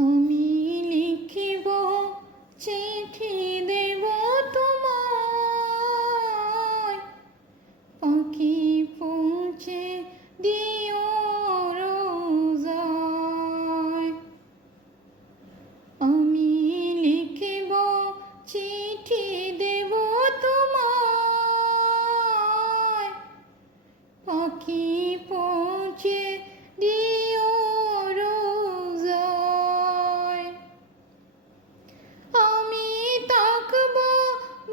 আমি লিখিব চিঠি দেব তোমায়, পাখি পৌঁছে দিও রোজায়। আমি লিখিব চিঠি দেব তোমায়, পাখি পৌঁছে দিও রোজায়। আমি থাকব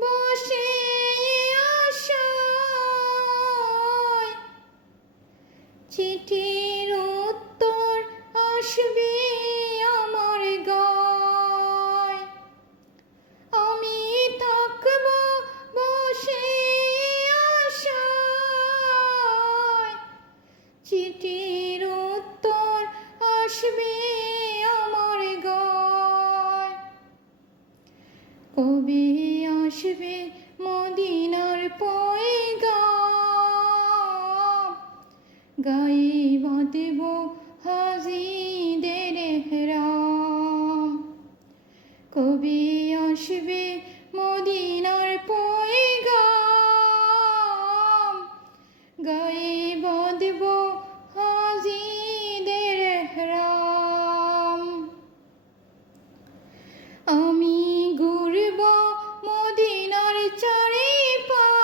বসে আশায়, চিঠির উত্তর আসবে আমার গায়। আমি থাকব বসে আশায়, চিঠির উত্তর আসবে আমার গায়। কবে আসবে মদিনার পয়গাম, গায়ে বাঁধব হাজিদের এহরাম। কবে আসবে মদিনার পয়গাম, গায়ে বাঁধব হাজিদের এহরাম। আমি ঘুরব মদিনার চারিপাশ,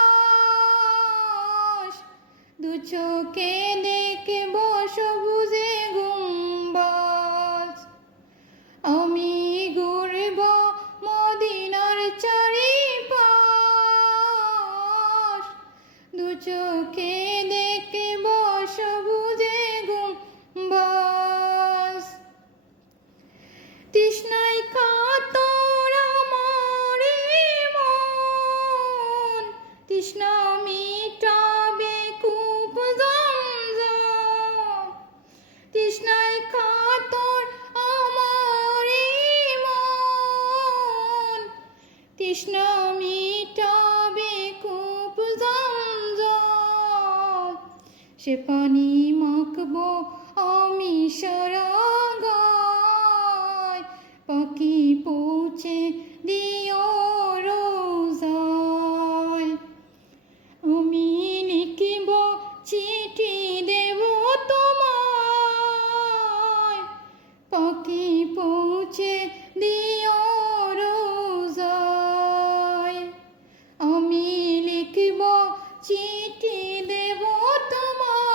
দু চোখে দেখব সবুজে গুম্বাজ। আমি ঘুরব মদিনার চারিপাশ, দু চোখে দেখব সবুজে গুম্বাজ। তৃষ্ণায় কাতর আমার মন, তৃষ্ণা মিটাবে কূপ জমজম। তৃষ্ণায় কাতর আমার মন, তৃষ্ণা মিটাবে কূপ জমজম। সে পানি মাখব আমি সারা গায়, পাখি পৌঁছে দিও রোজায়। আমি লিখিব চিঠি দেব তোমায়, পাখি পৌঁছে দিও রোজায়। আমি লিখিব চিঠি দেব তোমায়,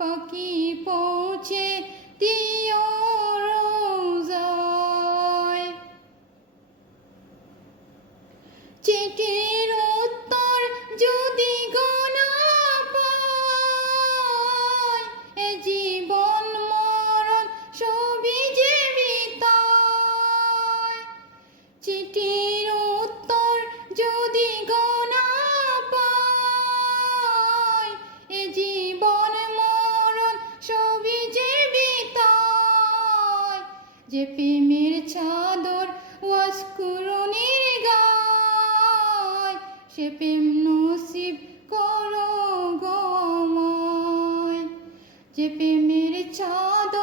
পাখি পৌঁছে দিও রোজায়। চিঠির উত্তর যদি না পাই, এ জীবন মরণ সবই যে বিতায়। চিঠির উত্তর যদি না পাই, এ জীবন মরণ সবই যে বিতায়। যে প্রেমের চাদর ওয়াজকুরুনির গায়, সে প্রেম নসিব করো গো আমায়। যে প্রেমের চাদর